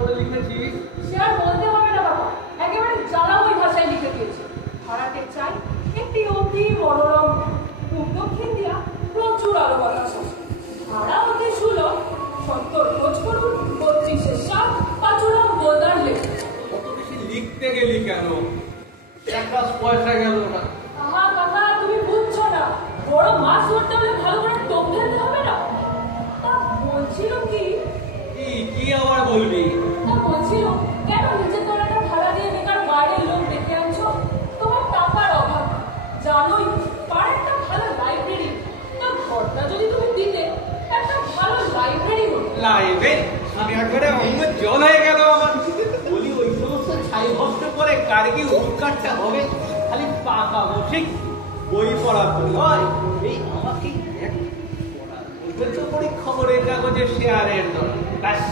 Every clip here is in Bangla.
করে লিখেছিস? সে আর বলতে হবে না বাবা, একেবারে জ্বালাময় ভাষায় লিখে দিয়েছে। ভাড়াটে চাই একটি অতি মনোরম দক্ষিণ দিয়া প্রচুর আলো বাতাস। ভাড়া হতে সুলভ, 70 খোঁজ করুন, 32-7 পাঁচুরাম গোলদার লেখা। অত বেশি লিখতে গেলি কেন? একটা পয়সা গেল না। আহা কথা, তুমি বুঝছো না, বড় মাছ ধরতে হলে ভালো করে টোপ ফেলতে হবে না। তা বলছিল কি কি আবার বলবি? তা বলছিল কেন নিজের তলাটা ভাড়া দিয়ে বেকার বাইরের লোক দেখে আনছো? তোমার টাকার অভাব, জানোই পার একটা ভালো লাইব্রেরি, তা ঘরটা যদি তুমি দিতে একটা ভালো লাইব্রেরি হতো। লাইব্রেরি? আমি একবারে অঙ্গ জল হয়ে গেল আমার। বলি ওই সমস্ত ছাই ভস্ত করে কার কি উৎকাটটা হবে? খালি পাকা বসে বই পড়া তো নয়, এই আমাকে খবরের কাগজের শেয়ারের দল। ব্যাস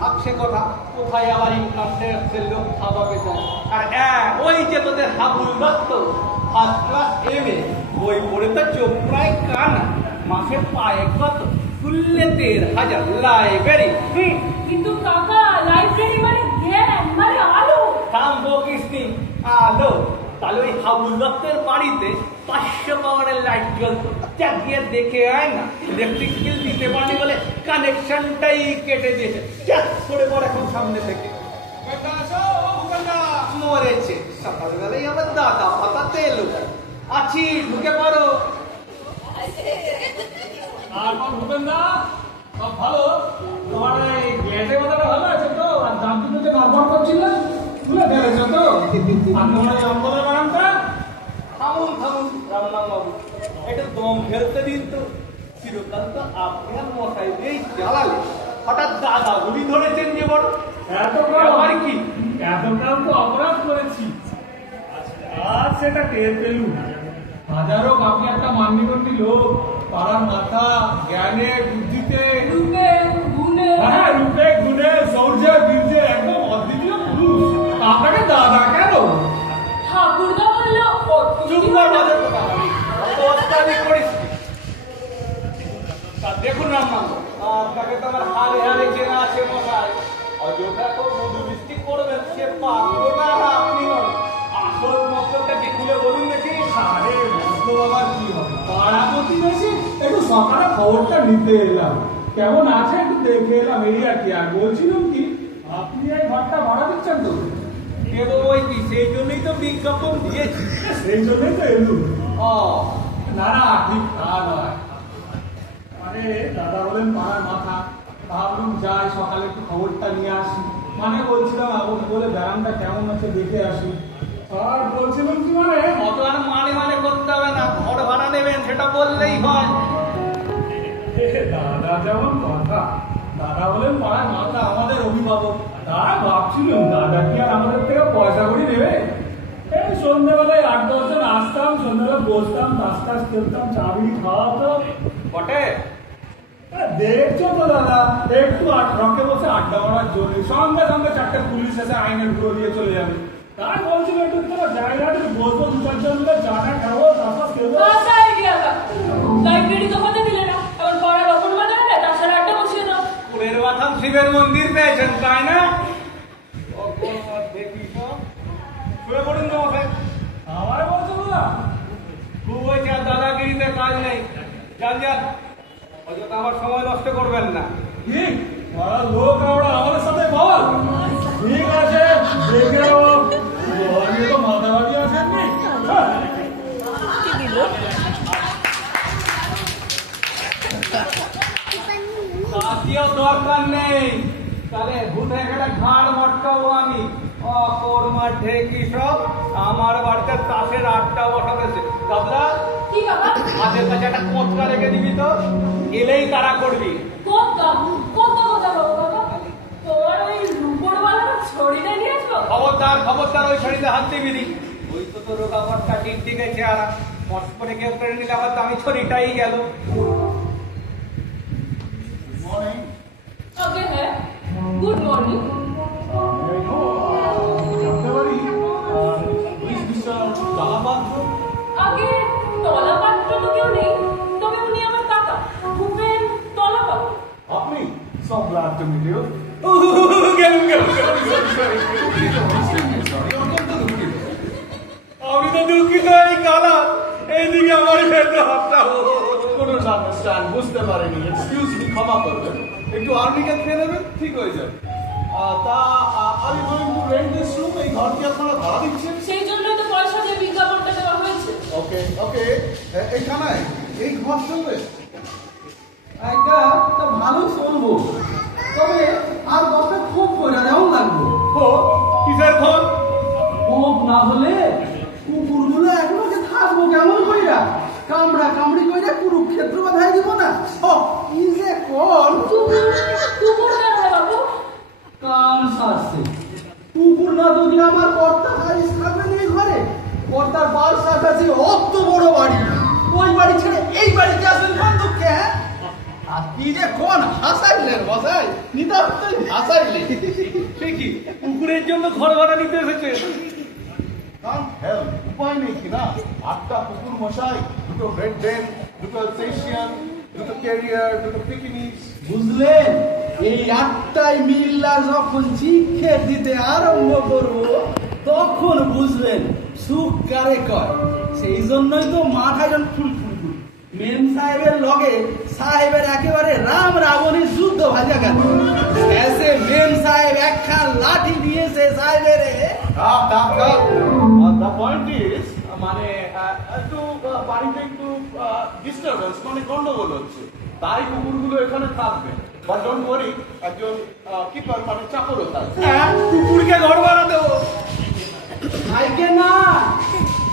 থাকছে কথা, কোথায় আবার ইনকাম ট্যাক্সের লোক খাওয়াবে যায়। আর ওই যে তোদের Habul Dutta first class MA, বই পড়ে তো চোখ প্রায় কানা, মাসে পায়ে কত, খুললে ১,৫০০ লাইব্রেরি। কিন্তু কাকা, লাইব্রেরি মানে জ্ঞান, মানে আলো। থামবো কিস্তি আলো। তাহলে ওই হাবুল দত্তের বাড়িতে 500 পাওয়ারের লাইট জ্বলতো, চাকিয়ে দেখে আয় না, ইলেকট্রিক বিল দিতে পারেনি বলে কানেকশনটাই কেটে দিয়েছে। চাক করে পর এখন সামনে থেকে মরেছে। সকালবেলায় আমার দাদা পাতাতে এলো, আছি ঢুকে পারো। আর কোন ভূপেন্দা সব ভালো? তোমার এই গ্যাসের কথাটা ভালো আছে তো? আর দাম কিন্তু যে নড়বড় করছিল তুলে ফেলেছো তো? আর তোমার এই অম্বলের নামটা? থামুন থামুন রামনাম বাবু, একটু দম ফেলতে দিন তো। চিরকাল তো আপনি আর মশাই দিয়েই জ্বালালে, হঠাৎ দাদা গুলি ধরেছেন যে বড়। এতকাল আর কি? এতকাল তো অপরাধ করেছি, আজ সেটা টের পেলুম। হাজারো আপনি একটা মান্যগণ্যি লোক, পাড়ার মাথা, জ্ঞানে বুদ্ধিতে, রূপে গুণে, হ্যাঁ রূপে গুণে, শৌর্যে বীর্যে একদম অদ্বিতীয় পুরুষ। আপনাকে দাদা কেন? ঠাকুরদা বললো চুপ কর বাজে কথা বলি। অবস্থানি করিস নি। তা দেখুন রামনাম, আপনাকে তো আমার হারে হারে চেনা আছে মশাই। অযথা তো মধু বৃষ্টি করবেন, সে পারবো না আপনি নন। আসল মতলবটা কি খুলে বলুন দেখি। আরে মতলব আবার কি হবে? পাড়া প্রতিবেশী, একটু সকালে খবরটা নিতে এলাম, কেমন আছে একটু দেখে এলাম, এই আর কি। আর বলছিলাম কি, আপনি এই ঘরটা ভাড়া দিচ্ছেন তো? দেবো ওই কি, সেই জন্যই তো বিজ্ঞাপন দিয়েছি। সেই জন্যই তো এলুম। ও না না, ঠিক তা নয়। আরে দাদা বলেন পাড়ার মাথা, ভাবলুম যাই সকালে একটু খবরটা নিয়ে আসি। মানে বলছিলাম আমাকে বলে ব্যায়ামটা কেমন আছে দেখে আসি। আর বলছিলাম কি, মানে অত আর মানে মানে করতে হবে না, ঘর ভাড়া নেবেন সেটা বললেই হয়। দাদা যেমন কথা, দাদা বলেন পাড়ার মাথা, আমাদের অভিভাবক। তারা ভাবছিলাম দাদা কি আর আমাদের থেকে পয়সা করি নেবে? এই সন্ধ্যেবেলায় 8-10 জন আসতাম, সন্ধ্যেবেলা বসতাম, তাস টাস খেলতাম, চা বিড়ি খাওয়া হতো। বটে দেখছো তো দাদা, একটু রকে বসে আড্ডা মারার জন্য সঙ্গে সঙ্গে 4টে পুলিশ এসে আইনের গুলো দিয়ে চলে যাবে। তাই বলছিল একটু জায়গাটা বসবো, 2-4 জন মিলে চাটা খাবো, তাস টাস খেলবো। লাইব্রেরি তো হতে দিলে না, এবার পাড়ার রকম বাজারে না, তাছাড়া একটা বসিয়ে দাও। পুরের মাথাম শিবের মন্দির পেয়েছেন তাই না? দেখি সব শুয়ে পড়ুন তো মশাই। আমার বলছো দাদা? খুব হয়েছে, আর দাদাগিরিতে কাজ নেই। যান যান, অযথা আমার সময় নষ্ট করবেন না। ঠিক, পাড়ার লোক আমরা আমাদের সাথে বল। ঠিক আছে, দেখে নেবো। নিয়ে তো মাথাবাজি আসেননি। কাটিও দরকার নেই, তাহলে ভূতে গেলে ঘাড় মটকাবো আমি। অকর্মা ঢেকি সব আমার বাড়িতে তাসের আড্ডা বসাতেছে। দাদা কি বাবা? হাতের কাছে একটা কোঁচকা রেখে দিবি তো, এলেই তারা করবি। কোথা কোথা কোথা বাবা? তোমার ওই রূপরওয়ালা ছড়িটা নিয়ে আসবো? খবরদার খবরদার, ওই শাড়িতে হাত দিবি নি। ওই তো তোর রোগাবটটা ঠিক ঠিক আছে, আর মস্ত করে কেউ করে নিলে আবার দামি ছড়িটাই গেল। ওকে, হ্যাঁ, গুড মর্নিং। আগে তলাপাত্র তো কেউ নেই, তবে উনি আমার কাকা, ভূপেন তলাপাত্র। আপনি সব ব্লাড জমি দিও। আমি তো দুঃখিত এই কালা এইদিকে আমার ভেতরে হাতটা বুঝতে পারেনি, এক্সকিউজ মি, ক্ষমা করবেন, একটু আর্নিকা খেয়ে নেবেন, ঠিক হয়ে যাবে। তা আমি going to rent this room, এই ঘর কি আপনারা ভাড়া দিচ্ছেন? সেই জন্যই তো পয়সা দিয়ে বিজ্ঞাপনটা দেওয়া হয়েছে। ওকে ওকে, এইখানে এই ঘর চলবে? একটা তা ভালো চলবো, তবে আর দশটা খুব করে দেওয়া লাগবো। কিসের ফোন? খুব না হলে কুকুরগুলো একলোকে থাকবো কেমন কইরা? কামড়া কামড়ি কইরা কুরুক্ষেত্র বাধাই দিব না? কি যে কোন কুকুর কেন রে বাবু? কান সারছে। কুকুর না যদি আমার কর্তা হারিস থাকবে না এই ঘরে। কর্তার বাল সাকাছে অত বড় বাড়ি, ওই বাড়ি ছেড়ে এই বাড়িতে আসবেন বন্ধুকে? হ্যাঁ, আর কি যে কোন হাসাইলেন বসাই নিতাম হাসাইলে ঠিকই, কুকুরের জন্য ঘর ভাড়া নিতে এসেছে। উপায় নেই কিনা, 8টা কুকুর মশাই, 2টো গ্রেট ডেন, 2টো অ্যালসেশিয়ান, 2টো ক্যারিয়ার, 2টো পিকিনিস। বুঝলেন? এই 8টাই মিল্লা যখন শিক্ষা দিতে আরম্ভ করবো তখন বুঝবেন সুখ কারে কয়। সেই জন্যই তো মাথায় যখন ফুল মেম সাহেবের লগে সাহেবের একেবারে রাম রাবণের যুদ্ধ ভাজা গেল। এসে মেম সাহেব একখান লাঠি দিয়েছে সাহেবের। দ্য পয়েন্ট ইজ, মানে একটু বাড়িতে একটু ডিস্টারবেন্স, মানে গন্ডগোল হচ্ছে, তাই কুকুরগুলো এখানে থাকবে। বাট ডোন্ট ওয়ারি, একজন কিপার মানে চাকরও থাকবে। কুকুরকে ঘর ভাড়া দেবো। সাইকে না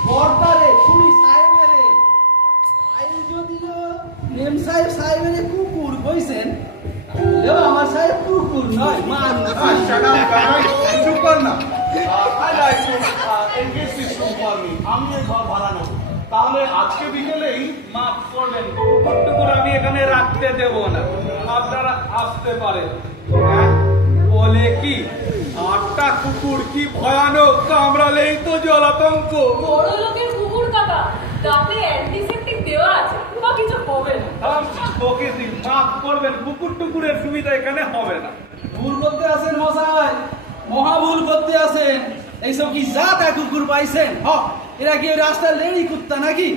কর্তারে খুনি সাহেবের। সাহেব যদিও মেম সাহেব সাহেবের কুকুর কইছেন, তাহলেও আমার সাহেব কুকুর নয়, মানুষ। চুপ কর না। I like to engage this room for me. আমি এই ঘর ভাড়া নেব। তাহলে আজকে বিকেলেই মাফ করবেন, কুকুর টুকুর আমি এখানে রাখতে দেব না, আপনারা আসতে পারেন। বলে কি 8টা কুকুর কি ভয়ানক, কামড়ালেই তো জলাতঙ্ক। বড় লোকের কুকুর কাকা, দাঁতে অ্যান্টিসেপ্টিক দেওয়া আছে, বা কিছু হবে না। ওকে দিন, মাফ করবেন, কুকুর টুকুরের সুবিধা এখানে হবে না। ভুল করতে আছেন মশাই, মহা ভুল করতে আছেন। এইসব কি জাতা কুকুর পাইছেন? এরা কি রাস্তায় লেড়ি কুত্তা নাকি?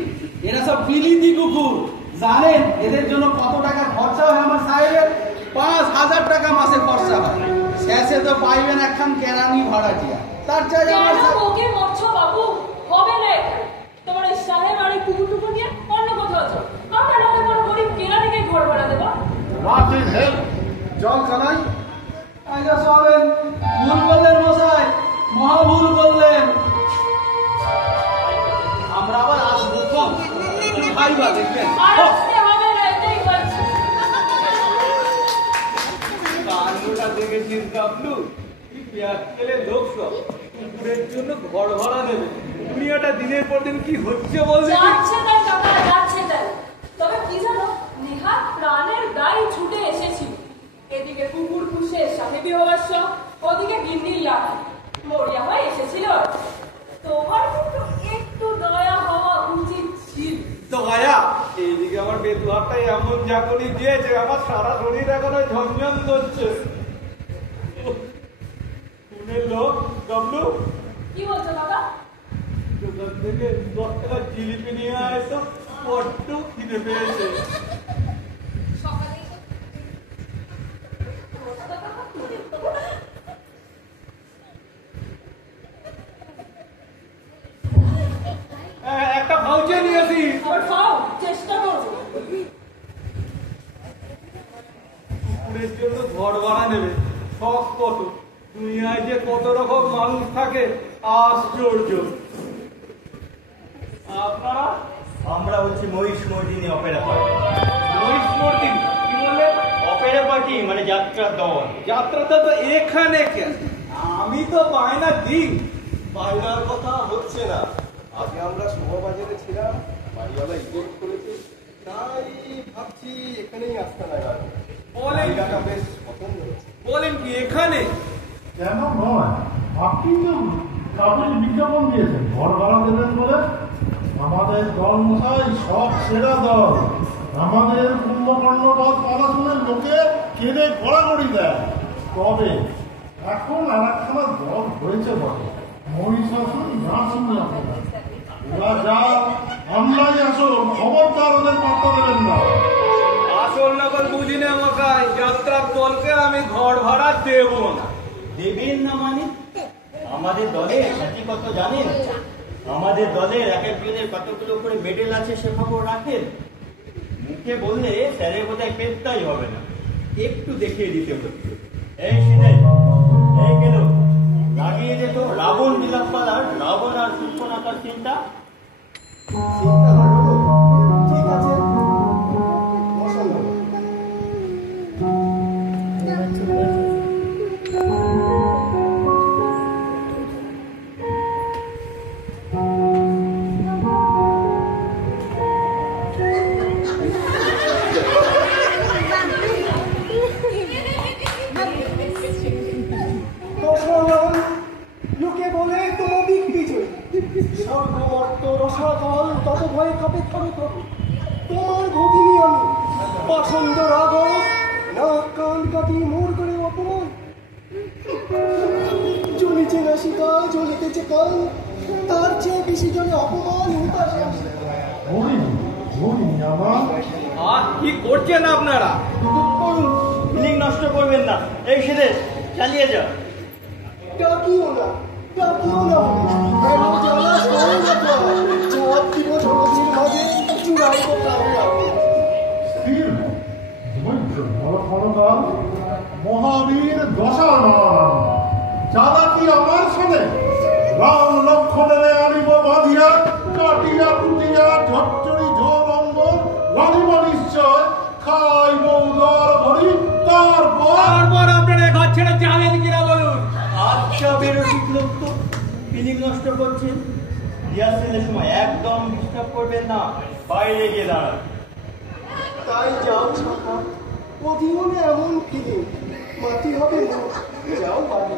এরা সব বিলিতি কুকুর। জানেন এদের জন্য কত টাকা খরচা হয় আমার সাহেবের? 5,000 টাকা মাসে খরচা হয়। শেষে তো পাইবেন একখান কেরানি ভাড়াটিয়া। তার চাই আমার কেন ওকে মরছো বাবু? হবে না এটা। তোমার এই সাহেব আর এই কুকুর টুকুর নিয়ে অন্য কোথাও চল। আমরা না হয় কোনো গরিব কেরানিকে ঘর ভাড়া দেবো। জল খানাই। আচ্ছা চলেন। ভুল করলেন মশাই, মহা ভুল করলেন। আমরা আবার আসবো তো ভাইবা দেখবেন। আর আসতে হবে না, এটাই বলছি। কাণ্ডটা দেখেছিস গাবলু, কি পেঁয়াজকেলে লোক সব কুকুরের জন্য ঘর ভাড়া দেবে। দুনিয়াটা দিনের পর দিন কি হচ্ছে বলছে। যাচ্ছে তাই কাকা, যাচ্ছে তাই। তবে কি জানো, নেহাত প্রাণের দায় ছুটে এসেছিল। এদিকে কুকুর পুষে সাহেবি হওয়ার শখ, ওদিকে গিন্নির লাঠি, মরিয়া হয়ে এসেছিল। তোমার কিন্তু একটু দয়া হওয়া উচিত ছিল। দয়া, এইদিকে আমার বেদুহারটা এমন জাগনি দিয়েছে, আমার সারা শরীর এখনো ঝনঝন করছে। শুনে লোক গাবলু, কি বলছো কাকা? দোকান থেকে 10 টাকা জিলিপি নিয়ে আসো, বড্ড খিদে পেয়েছে। একটা ভাউচার নিয়েছি। আমার খাও, চেষ্টা করবো। কুকুরের জন্য ঘর ভাড়া নেবে, শখ কত, দুনিয়ায় যে কত রকম মানুষ থাকে, আশ্চর্য। আপনারা? আমরা হচ্ছে মহিষ মর্দিনী অপেরা পার্টি। মহিষ মর্দিনী কি বললেন? অপেরা পার্টি মানে যাত্রার দল। যাত্রাটা তো এখানে কেন? আমি তো বায়না দিই। বায়নার কথা হচ্ছে না, আগে আমরা শোভাবাজারে ছিলাম, বাড়িওয়ালা ইভেন্ট করেছে, তাই ভাবছি এখানেই আসতে লাগার। বলেন জায়গাটা বেশ পছন্দ হচ্ছে। বলেন কি এখানে? কেন নয়, আপনি তো কাগজে বিজ্ঞাপন দিয়েছেন ঘর ভাড়া দেবেন বলে। আমাদের দল মশাই সব সেরা দল, আমাদের কুম্ভকর্ণবধ পড়াশোনার লোকে কেঁদে গড়াগড়ি দেয়। তবে এখন আর একখানা দল হয়েছে বটে, মহিষাসুর নাসিনী আপনারা। ওরা যা আমরাই আসল, খবরদার ওদের পাত্তা দেবেন না। আসল নকল বুঝি না মশাই, যাত্রার দলকে আমি ঘর ভাড়া দেব না। দেবেন না মানে? আমাদের দলের খ্যাতি কত জানেন? আমাদের দলের এক একজনের কতগুলো করে মেডেল আছে সে খবর রাখেন? মুখে বললে স্যারের বোধহয় পেত্তাই হবে না, একটু দেখিয়ে দিতে হচ্ছে। এই সিনাই, এই গেল লাগিয়ে যেত রাবণ বিলাপপালার রাবণ আর সূর্পনাখার চিন্তা। ঠিক আছে, বসান বাবা। লোকে বলে তোমাদের বিজয় সর্বমর্ত রসাতল তত ভয়ে কাপে থর থর। তোমার ভগিনী আমি পাষণ্ড রাগ না কান কাটি মোর করে অপমান। জ্বলিছে নাসিকা জ্বলিতেছে কান, তার চেয়ে বেশি জনে অপমান উপাসে আসে। আমার আর কি করছেন আপনারা? চুপ করুন, ফিলিং নষ্ট করবেন না। এই সিদে চালিয়ে যা। ডাকিও না, ডাকিও না বলে কেন জ্বালা সরে না তো চাপ দিব নদীর মাঝে চূড়াইব কাউরা। স্থির ধৈর্য ধর ক্ষণকাল, মহাবীর দশানন যারা কি আমার সাথে রাম লক্ষণে আনিব বাঁধিয়া, কাটিয়া কুটিয়া ঝরঝরি জল অঙ্গন রানিব নিশ্চয়, খাইব উদর ভরি তারপর আপনারা ঘর ছেড়ে যাবেন কিনা বলুন? আচ্ছা বেরোটিক লোক তো ফিলিং নষ্ট করছেন। রিহার্সেলের সময় একদম ডিস্টার্ব করবেন না, বাইরে গিয়ে দাঁড়ান। তাই যাও ছাপা, অধীনে এমন ফিলিং মাটি হবে না। যাও বাড়ি।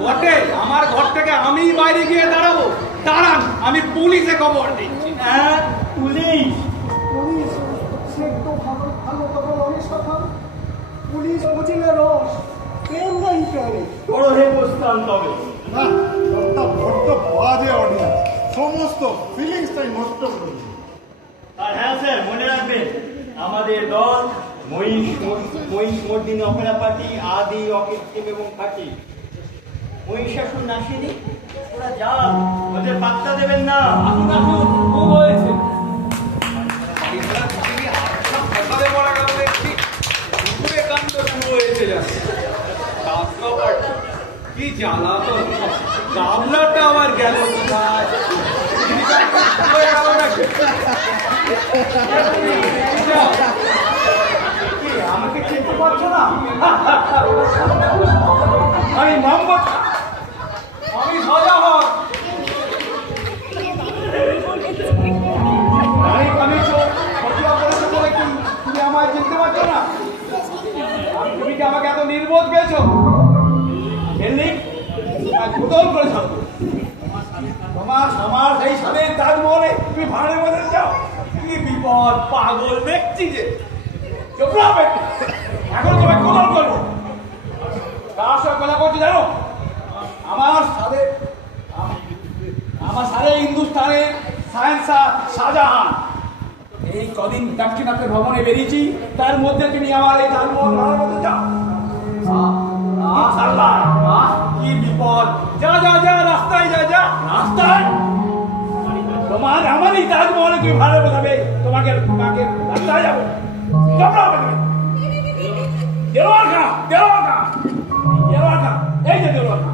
বটে, আমার ঘর থেকে আমিই বাইরে গিয়ে দাঁড়াবো? দাঁড়ান, আমি পুলিশে খবর দিচ্ছি। হ্যাঁ, পুলিশ? পুলিশ সে তো ভালো ভালো কথা অনেক কথা। পুলিশ বোঝে না রস, প্রেম নাই প্রাণে। বড় হে বসতাম তবে। না একটা বড্ড বাজে অডিয়েন্স, সমস্ত ফিলিংসটাই নষ্ট করে দিল। আর হ্যাঁ স্যার, মনে রাখবেন আমাদের দল মহিষমর্দিনী অপেরা পার্টি আদি অকৃত্রিম এবং খাঁটি। মহিষাসুর নাসিনী ওরা যা, ওদের পাত্তা দেবেন না। আসুন আসুন, খুব হয়েছে। কাণ্ড শুরু হয়েছে জানো, কি জ্বালা তো। গামলাটা আবার গেল কোথায়? আমাকে চিনতে পারছো না? আমি মোহাম্মদ, আমি সাজা হক। আমি ফতুয়া করেছো বলে কি তুমি আমায় চিনতে পারছো না? তুমি কি আমাকে এত নির্বোধ পেয়েছো? এমনি গোদল করেছ তোমার আমার সেই স্বামীর তাজমহলে তুমি ভাড়ে বলে যাও। কি বিপদ, পাগল দেখছি যে। এখন তোমায় গোদল করবো। কার সঙ্গে কথা করছি জানো? আমার সাথে হিন্দুস্তানের সায়েন্সার শাহজাহান। এই কদিন দাক্ষিণাত্যের ভ্রমণে বেরিয়েছি, তার মধ্যে তুমি আমার এই তাজমহল ভাড়ার মধ্যে যাও। কি বিপদ, যা যা যা, রাস্তায় যা যা, রাস্তায় তোমার আমার এই তাজমহলে তুমি ভাড়া বোঝাবে, তোমাকে রাস্তায় যাবো। দেওয়ার খা, দেওয়ার খা, দেওয়ার খা, এই যে দেওয়ার খা।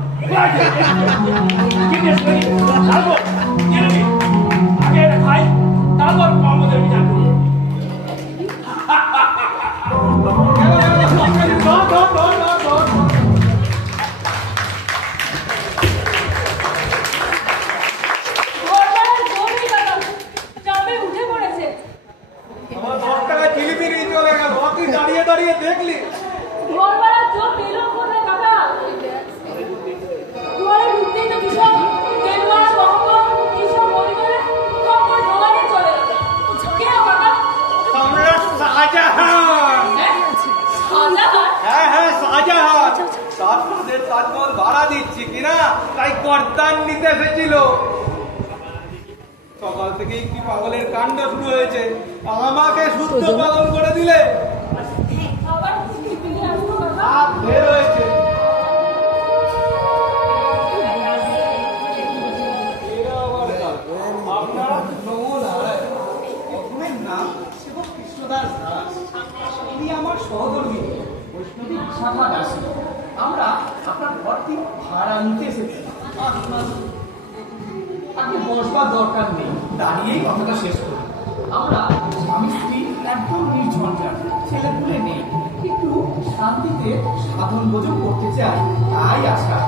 আগে খাই, তারপর আমাদের বিচার করি। আমার 10 টাকা চিলিপিলি চলে গেল, তুই দাঁড়িয়ে দাঁড়িয়ে দেখলি। সম্রাট শাহজাহান। শাহজাহান? হ্যাঁ হ্যাঁ শাহজাহান। তাজমহলের তাজমহল ভাড়া দিচ্ছি কিনা তাই কর্তান নিতে এসেছিল। সকাল থেকেই কি পাগলের কাণ্ড শুরু হয়েছে, আমাকে শুদ্ধ পাগল করে দিলে। আবার কি ফিরে আসবো কাকা? হাত বের হয়েছে। আপনার নমোনারায়ণ। প্রথমের নাম সেবক কৃষ্ণদাস দাস। ইনি আমার সহধর্মী বৈষ্ণবী শাখা দাস। আমরা আপনার ঘরটি ভাড়া নিতে এসেছি। আপনি বসবার দরকার নেই, দাঁড়িয়েই কথাটা শেষ করি। আমরা স্বামী স্ত্রী একদম নির্ঝঞ্ঝাট, ছেলেপুলে নেই, একটু শান্তিতে সাধন ভোজন করতে চাই, তাই আশা।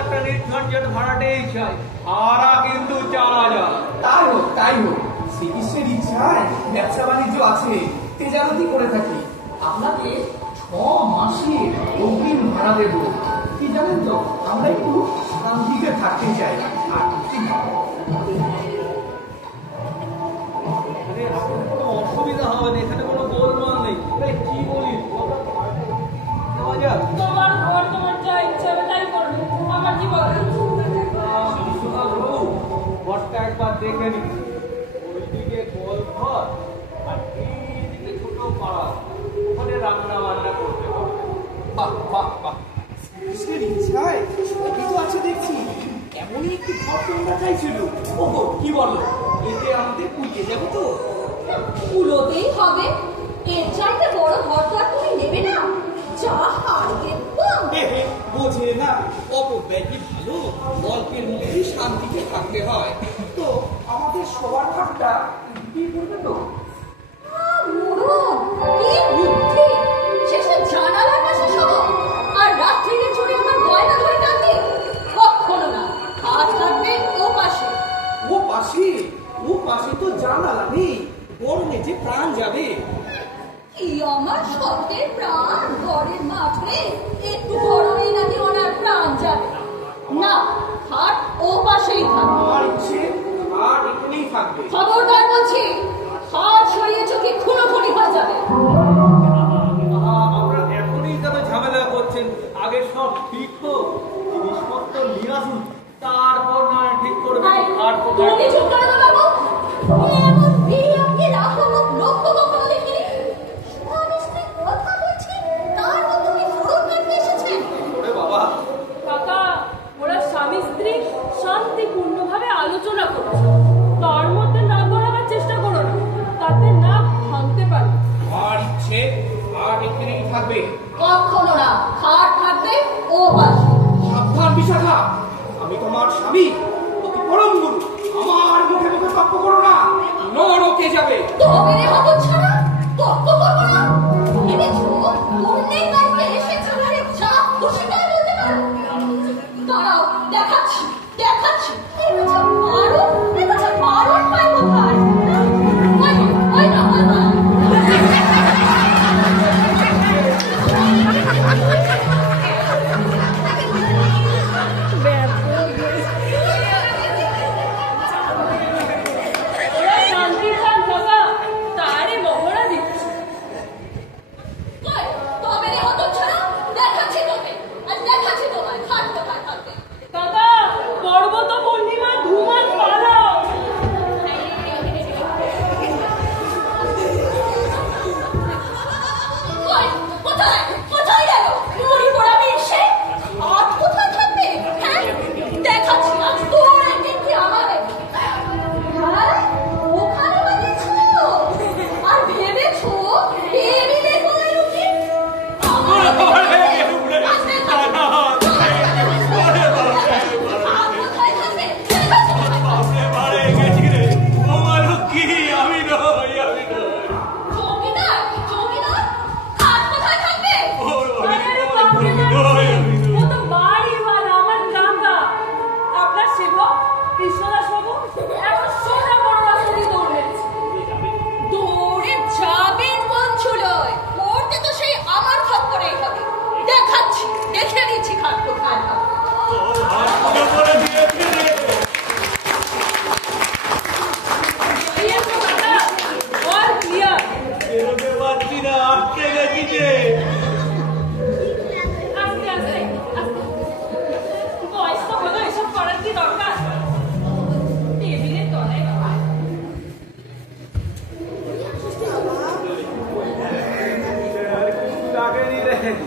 একটা নির্ঝঞ্ঝাট ভাড়াটেই চাই, ভাড়া কিন্তু 4000। তাই হোক তাই হোক, শ্রীকৃষ্ণের ইচ্ছায় ব্যবসা বাণিজ্য আছে, তেজারতি করে থাকি। আপনাকে 6 মাসের অগ্রিম ভাড়া দেব। কি জানেন তো, আমরা একটু শান্তিতে থাকতে চাই। আর কি কোনো অসুবিধা হবে না, এখানে কোনো গোলমাল নেই। কি বলিস তোমার ঘর তোমার যা ইচ্ছা হবে তাই করবে, আমার কি বলার? ঘরটা একবার দেখে নি। ওইদিকে গোল ঘর আর এইদিকে ছোট পাড়া, ওখানে রান্না বান্না করতে পারবে। বাহ বাহ বাহ, কৃষ্ণের ইচ্ছায় সবই তো আছে দেখছি। এমনই একটি ঘর তোমরা চাইছিল। ওগো কি বলো, এতে আমাদের পুড়িয়ে যাবে তো? পুরোতেই হবে। এর চাইতে বড় ঘর তো আর তুমি নেবে না। যা হারবে বোঝে না, অপব্যয় কি ভালো? গল্পের মধ্যে শান্তিতে থাকতে হয়। তো আমাদের সবার ঘরটা কি করবে তো? কি বুদ্ধি! শেষে জানালার পাশে শোবো আর রাত্রিরে চড়ে আমার গয়না ধরে টানবে। কখনো না, হাত থাকবে ও পাশে। ও পাশে তো জানালা নেই, গরমে যে প্রাণ যাবে। কি আমার শব্দের প্রাণ ঘরের মাঠে, একটু গরমেই নাকি ওনার প্রাণ যাবে না। খাট ও পাশেই থাকবে। আমার ইচ্ছে আর এখানেই থাকবে। খবরদার বলছি, খাট সরিয়ে চোখে খুনোখুনি হয়ে যাবে। আপনারা এখনই কেন ঝামেলা করছেন? আগে সব ঠিক হোক, জিনিসপত্র নিয়ে আসুন, তারপর না ঠিক করবে। আর তুমি চুপ করে দাও বাবু। এমন বিরামকে রাখো লক্ষ্য কখনো দেখিনি। স্বামী স্ত্রী কথা বলছি, তার মধ্যে তুমি ফোড়ন কাটতে এসেছেন। বাবা, কাকা, ওরা স্বামী স্ত্রী শান্তিপূর্ণভাবে আলোচনা করছে, তার মধ্যে না করাবার চেষ্টা করো না, তাতে না ভাঙতে পারে। আমার ইচ্ছে আর এখানেই থাকবে। কখনো না, খাট থাকবে ও পাশে। সাবধান বিশাখা, আমি তোমার স্বামী, অতি পরম গুরু। আমার মুখে মুখে তর্ক করো না, নরকে যাবে। তবে রে হতচ্ছাড়া, তর্ক করবো না। ভেবেছো অন্যের বাড়িতে এসে চালারে যা খুশি তাই বলতে পারো? দাঁড়াও, দেখাচ্ছি। এ কাছে মারণ পায় কোথায়? ওই না। ওরা শান্তি চান কাকা, তারই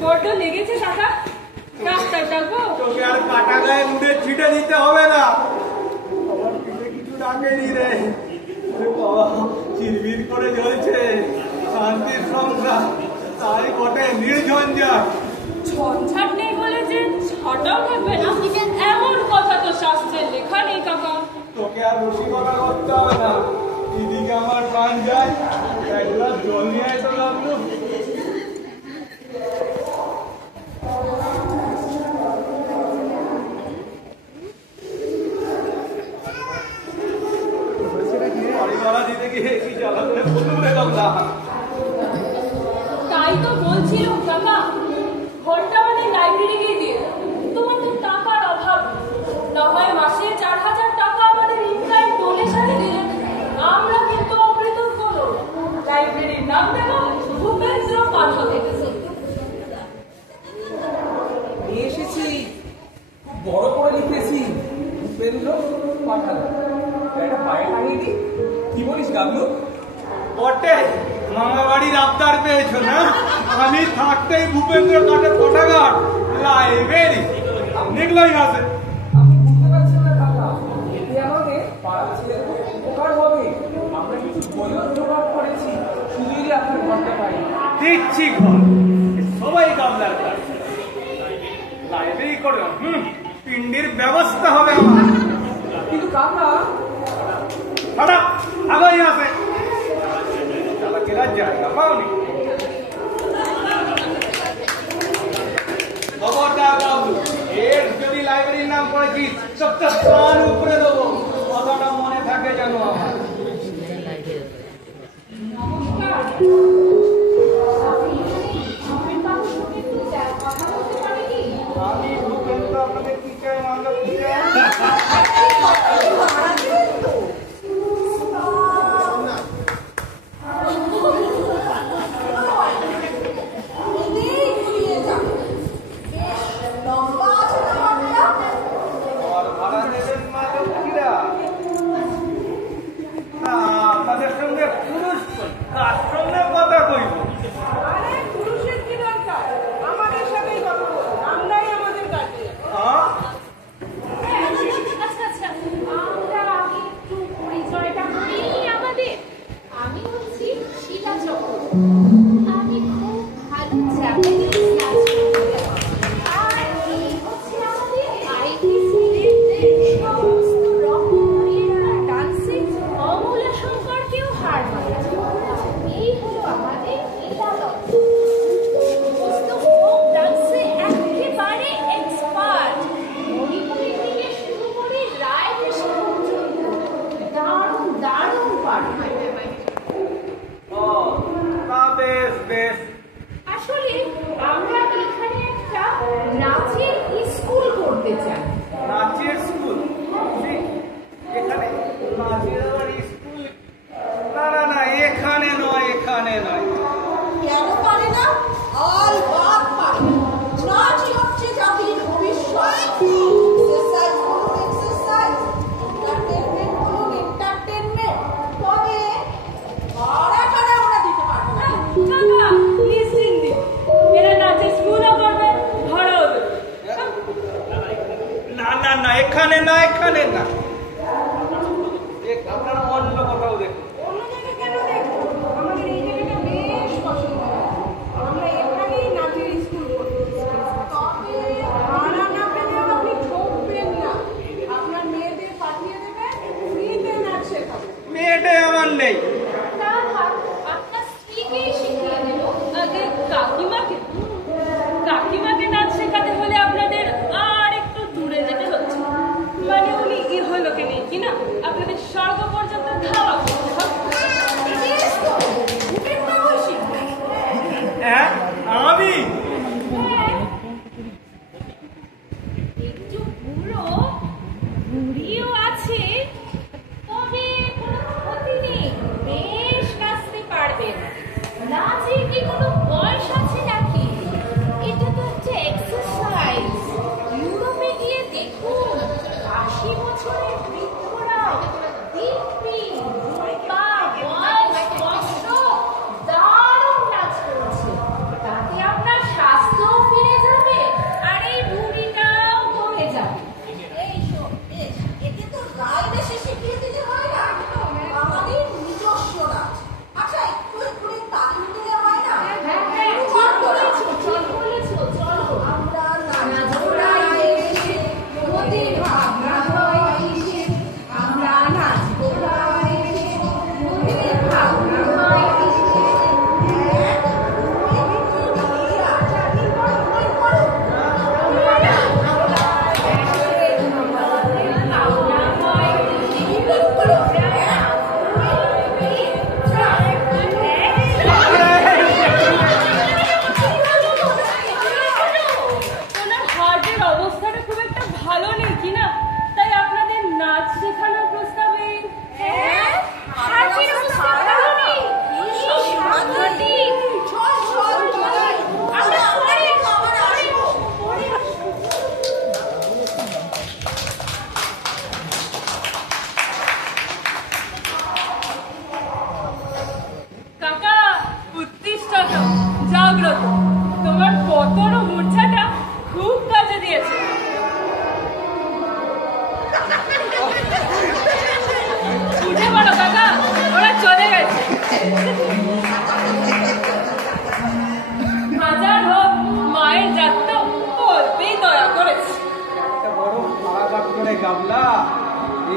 বড্ড লেগেছে কাকা, ডাক্তার ডাকবো? তোকে আর কাটা গায়ে নুনের ছিটে দিতে হবে না। আমার পিঠে কিছু ডাকেনি রে বাবা, চিরবির করে জ্বলছে শান্তির সংসার, তাই বটে নির্ঝঞ্ঝাট। ঝঞ্ঝাট নেই বলে যে ছাটাও থাকবে না এমন কথা তো শাস্ত্রের লেখা নেই কাকা। তোকে আর রসিকতা করতে হবে না, এদিকে আমার প্রাণ যায়, এক গ্লাস জল নিয়ে আয় তো লাগলো। দিতে গিয়ে কি জ্বালা করে ফুটে গেলাম। তাই তো বলছিলাম কাকা, ঘরটা মানে লাইব্রেরি গিয়ে দিয়ে তোমার তো টাকার অভাব, না হয় মাসে 4,000 টাকা আমাদের ইনকাম ডোনেশনে দিলেন, আমরা কিন্তু অমৃতজ্ঞ লোক। লাইব্রেরির নাম দেব ভূপেন্দ্র পাঠক। নিয়ে এসেছি, খুব বড় করে লিখেছি ভূপেন্দ্র পাঠক। এটা পায়ে টাঙিয়ে দিই, কি বলিস গাবলু? বটে মামা বাড়ির আবদার পেয়েছো না? আমি থাকতেই ভূপেন্দ্র পাঠাগার লাইব্রেরি নিগলাই আছে। আমি বুঝতে পারছি না কাকা, এতে আমাদের পাড়ার ছেলে খুব উপকার হবে। আমরা কিছু বইও জোগাড় করেছি, শুধু যদি আপনার ঘরটা পাই। দিচ্ছি ঘর, সবাই গাবলার কাজ লাইব্রেরি করে পিন্ডির ব্যবস্থা হবে আমার। কিন্তু কাকা খারাপ আগাই আছে কেরার জায়গা পাওনি। খবরদার বাবু, এর যদি লাইব্রেরির নাম করেছিস সবটা প্রাণ উপরে দেবো, কথাটা মনে থাকে জানো আমার। আমি ভূপেন্দ্র আপনাদের কি চাই মানব আপনাদের সঙ্গে পুরুষ কার সঙ্গে কথা কইব? আরে পুরুষের কি দরকার, আমাদের সাথেই কথা বলুন, আমরাই আমাদের কাছে। আচ্ছা আচ্ছা, আমরা আগে একটু পরিচয়টা করি আমাদের। আমি হচ্ছি শিলা চক্রবর্তী, আমি খুব ভালো জাপানিজ নাচ করতে পারি। আর এই হচ্ছে আমাদের আইটিসির সমস্ত রকমের ডান্সিং অমূল্য সম্পর্কেও হার মানাচ্ছে। এই হলো আমাদের লীলাদত্ত, সমস্ত ফোক ডান্সে একেবারে এক্সপার্ট। মণিপুরি থেকে শুরু করে রায়কৃষ্ণ পর্যন্ত দারুণ দারুণ পারে। বেশ বেশ, আসলে আমরা এখানে একটা নাচের স্কুল করতে চাই। নাচের স্কুল? এখানে নাচের আবার স্কুল? না না না, এখানে নয়, এখানে নয়। কেন পারে না? অল বাদ পারে। নাচই হচ্ছে জাতির ভবিষ্যৎ। এক্সারসাইজ করুন এক্সারসাইজ, এন্টারটেনমেন্ট করুন এন্টারটেনমেন্ট। তবে ভাড়া টাড়া আমরা দিতে পারবো না। কাকা নিশ্চিন্তে, এরা নাচের স্কুলও করবে, ভাড়াও দেবে। না না না, এখানে না, এখানে না। আপনারা অন্য কোথাও দেখুন। অন্য জায়গায় কেন দেখবো? আমাদের এই জায়গাটা বেশ পছন্দ হয়, আমরা এখানেই নাচের স্কুল করবো। তবে ভাড়া না পেলেও আপনি ঠকবেন না, আপনার মেয়েদের পাঠিয়ে দেবেন, ফ্রিতে নাচ শেখাবে। মেয়েটাই আমার নেই। তা থাক, আপনার স্ত্রীকেই শিখিয়ে দেব। আগে কাকিমাকে কাকিমাকে নাচ শেখাতে হলে আপনাদের আর একটু দূরে যেতে হচ্ছে, মানে উনি ইহলোকে নেই কিনা, আপনাদের স্বর্গ পর্যন্ত জাগ্রত। তোমার পতন ও মূর্ছাটা খুব কাজে দিয়েছে। উঠে পড়ো কাকা, ওরা চলে গেছে। হাজার হোক মায়ের জাত তো অল্পেই দয়া করেছে। একটা বড় খারাপ করে গাবলা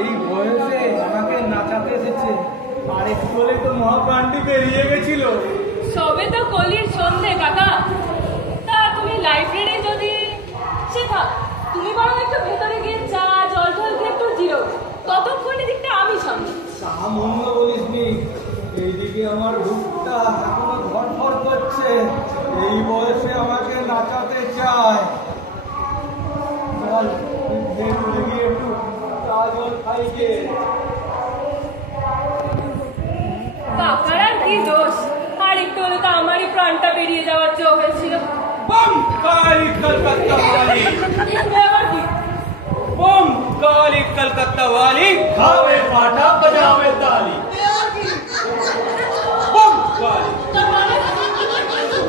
এই বয়সে আমাকে নাচাতে এসেছে, আর একটু হলে তো মহাপ্রাণটি বেরিয়ে গেছিল। সবে তো কলির সন্ধে কাকা। তা তুমি লাইব্রেরি যদি সে থাক, তুমি বরং একটু ভেতরে গিয়ে চা জল টল খেয়ে একটু জিরো, ততক্ষণ দিকটা আমি সামনে। তা মন্দ বলিস নি, এইদিকে আমার বুকটা এখনো ধরফর করছে। এই বয়সে আমাকে নাচাতে চায়। চল ভেতরে গিয়ে একটু চা জল খাই গে। কাকার আর কি দোষ, আর একটু হলে তো আমারই প্রাণটা বেরিয়ে যাওয়ার জো হয়েছিল। बम काली कलकत्ता वाली, আবার কি? बम काली कलकत्ता वाली, খাবে পাঠা বাজাবে তালি। बम काली। তার মানে?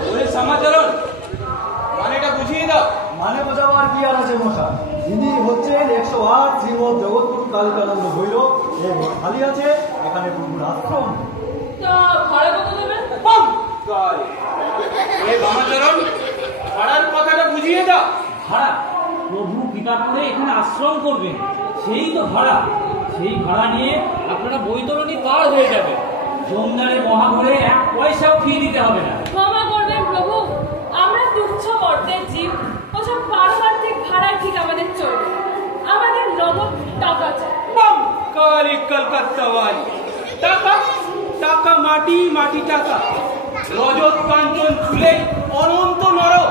ওরে সমাচরণ, মানেটা বুঝিয়ে দাও। মানে বোঝাবার কি আর আছে মশাই? ইনি হচ্ছেন 108 শ্রীমদ জগৎগুরু কালিকানন্দ ভৈরব। এই খালি আছে এখানে প্রভুর আশ্রম। তা ভাড়া কত দেবেন? बम काली। ওরে সমাচরণ, ভাড়ার কথাটা বুঝিয়ে দাও। ভাড়া? প্রভু কৃপা করে এখানে আশ্রম করবেন, সেই তো ভাড়া। সেই ভাড়া নিয়ে আপনারা বৈতরণী পার হয়ে যাবে। জমদারে মহাঘরে 1 পয়সাও ফি দিতে হবে না। ক্ষমা করবেন প্রভু, আমরা তুচ্ছ মর্তের জীব, ওসব পারমার্থিক ভাড়া ঠিক আমাদের চলবে। আমাদের নগদ টাকা চাই। बम काली कलकत्ता वाली। টাকা টাকা, মাটি মাটি টাকা, রজত কাঞ্চন চুলে অনন্ত নরক,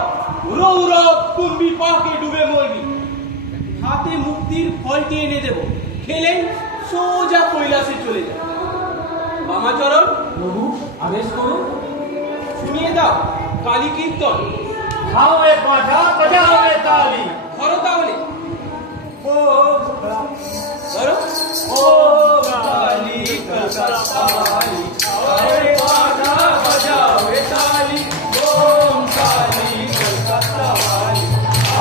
রৌরব কুম্ভি পাকে ডুবে মরবি। হাতে মুক্তির ফলটি এনে দেব, খেলেই সোজা কৈলাসে চলে যাবে। বামাচরণ, প্রভু আদেশ করুন। শুনিয়ে দাও কালী কীর্তন। খাবে পাঠা বাজাবে তালি। ধরো তাহলে। ও ধরো। ও কালী কলকাতা वाली, আরে বাজা বাজাবে তালি। ওম কালী কলকাতা वाली,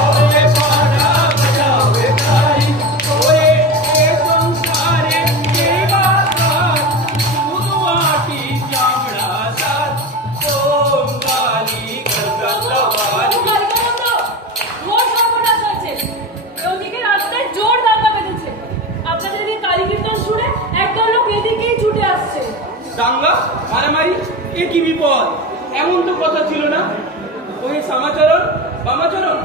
আরে বাজা বাজাবে তালি। ওরে এ সংসারে কে বাতাস, শুধু মাটি চামড়া সাত। ওম কালী কলকাতা वाली। কালিকানন্দ, ঘোর সর্বনাশ হয়েছে। ওদিকে রাস্তায় জোর দাঙ্গা বেঁধেছে। আপনাদের এদিকে কালী কীর্তন শুনে একদল লোক এদিকেই ছুটে আসছে। দাঙ্গা মারামারি, এ কি বিপদ! এমন তো কথা ছিল না। ওই সমাচরণ বামাচরণ,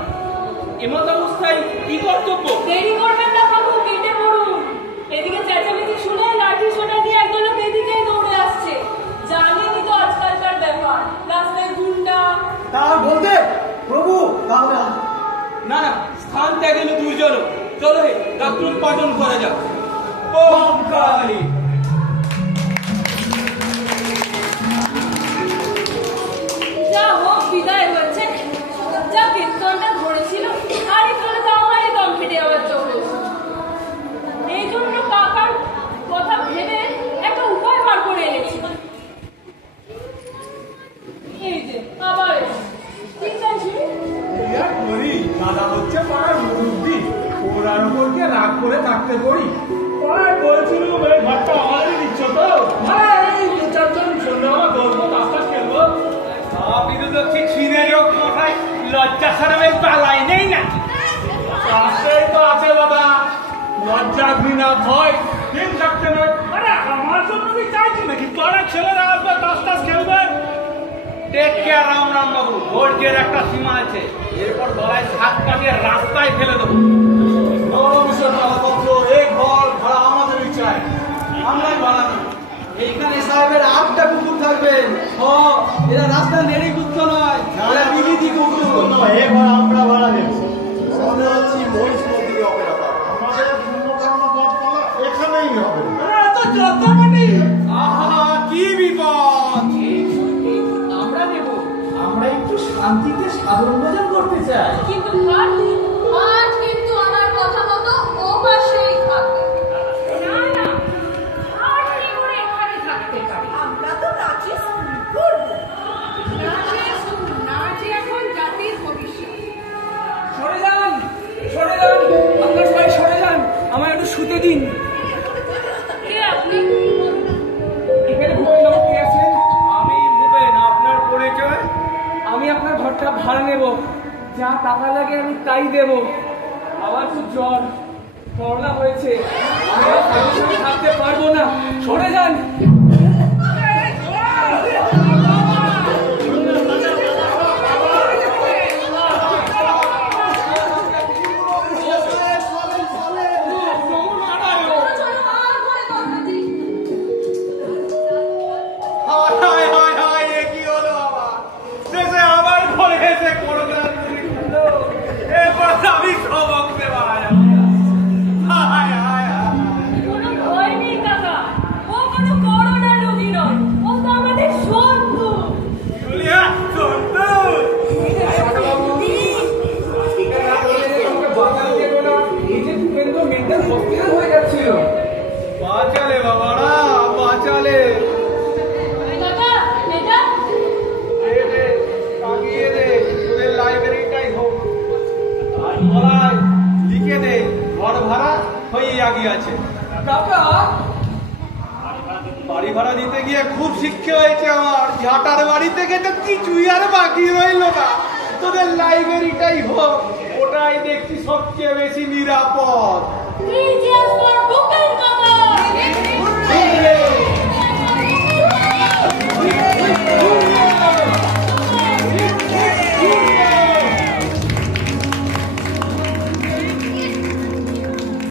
এমত অবস্থায় কি কর্তব্য? দেরি করবেন না কাকু, কেটে পড়ুন। এদিকে চেঁচামেচি শুনে লাঠি সোটা দিয়ে একদল লোক এদিকেই দৌড়ে আসছে। জানেনই তো আজকালকার ব্যাপার, রাস্তায় গুন্ডা। তার বলতে প্রভু তাহলে না না, স্থান ত্যাগেন দুর্জন। চলো হে রাত্রুৎ পাঠন করা যাক। ওম কালী। যা হোক বিদায় হয়েছে, যা কীর্তনটা ধরেছিল আর একটু হলে তো আমারই দম ফেটে যাওয়ার চোখ হয়েছে। এই জন্য কাকার কথা ভেবে একটা উপায় বার করে এনেছি। এই যে আবার এসে। ঠিক আছে এই আর করি, দাদা হচ্ছে পাড়ার মুরব্বি, ওরার উপর কে রাগ করে থাকতে করি। পাড়ায় বলছিল এই ঘরটা আমাদেরই দিচ্ছ তো, এই 2-4 জন সন্ধ্যাবেলা গল্প তাস খেলবো। আপনি তো ঠিক সিনে যোগ মাথায় লজ্জা সারাবের পালাই নেই না। রাস্তায় তো আছে দাদা, লজ্জা ঘৃণা ভয় দিন থাকতে নয়। আরে আমার জন্য কি চাইছি নাকি পাড়ার ছেলেরা আসবে তাস খেলবে? টেক কেয়ার রামরাম বাবু, ধৈর্যের একটা সীমা আছে। এরপর গলায় হাত কাটিয়ে রাস্তায় ফেলে দেবো। এই ঘর ভাড়া আমাদেরই চাই, আমরাই বানানো। এইখানে সাহেবের 8টা কুকুর থাকবেন। এরা রাস্তা নেড়ি কুত্তো নয়, এরা বিলিতি কুকুর। এ ঘর আমরা ভাড়া দেব। আমাদের হচ্ছে মহিষ মন্দিরে অপেরা পার্ক। আমাদের ধর্মকর্ম পথপালা এখানেই হবে। আহা কি বিপদ! আমরা নেব, আমরা একটু শান্তিতে সাধারণ ভোজন করতে চাই। কিন্তু ঘাট আজ কিন্তু আমার কথা মতো ও পাশেই থাকবে। না না, ঘাট কি করে এখানে থাকতে পারে? আমরা তো নাচে স্কুল করবো। নাচে স্কুল দিন। কে আপনি? এখানে ভূপেন বাবু কে আছেন? আমি ভূপেন, আপনার পরিচয়? আমি আপনার ঘরটা ভাড়া নেব, যা টাকা লাগে আমি তাই দেব। আমার খুব জ্বর, করোনা হয়েছে, আমি আর কারোর সঙ্গে থাকতে পারবো না, সরে যান। হায় হায় হায়, এ কি হলো আবার? শেষে আমার ঘরে এসে করোনার রোগী হলো। এবার আমি সবক দেওয়া হায় হায় হায়। কোনো ভয় নেই কাকা, ও কোনো করোনা রোগী নয়, ও তো আমাদের Santu. Julia, Santu. Mental hospital হয়ে যাচ্ছিল। বাঁচালে বাবারা, বাঁচালে। কাকা, এটা দে দে, টাঙিয়ে দে, তোদের লাইব্রেরিটাই হোক। আর বলাই, লিখে দে, ঘর ভাড়া হয়ে গিয়েছে। কাকা, বাড়ি ভাড়া দিতে গিয়ে খুব শিক্ষা হয়েছে আমার। ঝাটার বাড়ি থেকে তো কিছুই আর বাকি রইল না। তোদের লাইব্রেরিটাই হোক, ওটাই দেখছি সবচেয়ে বেশি নিরাপদ। Three cheers for Bhupen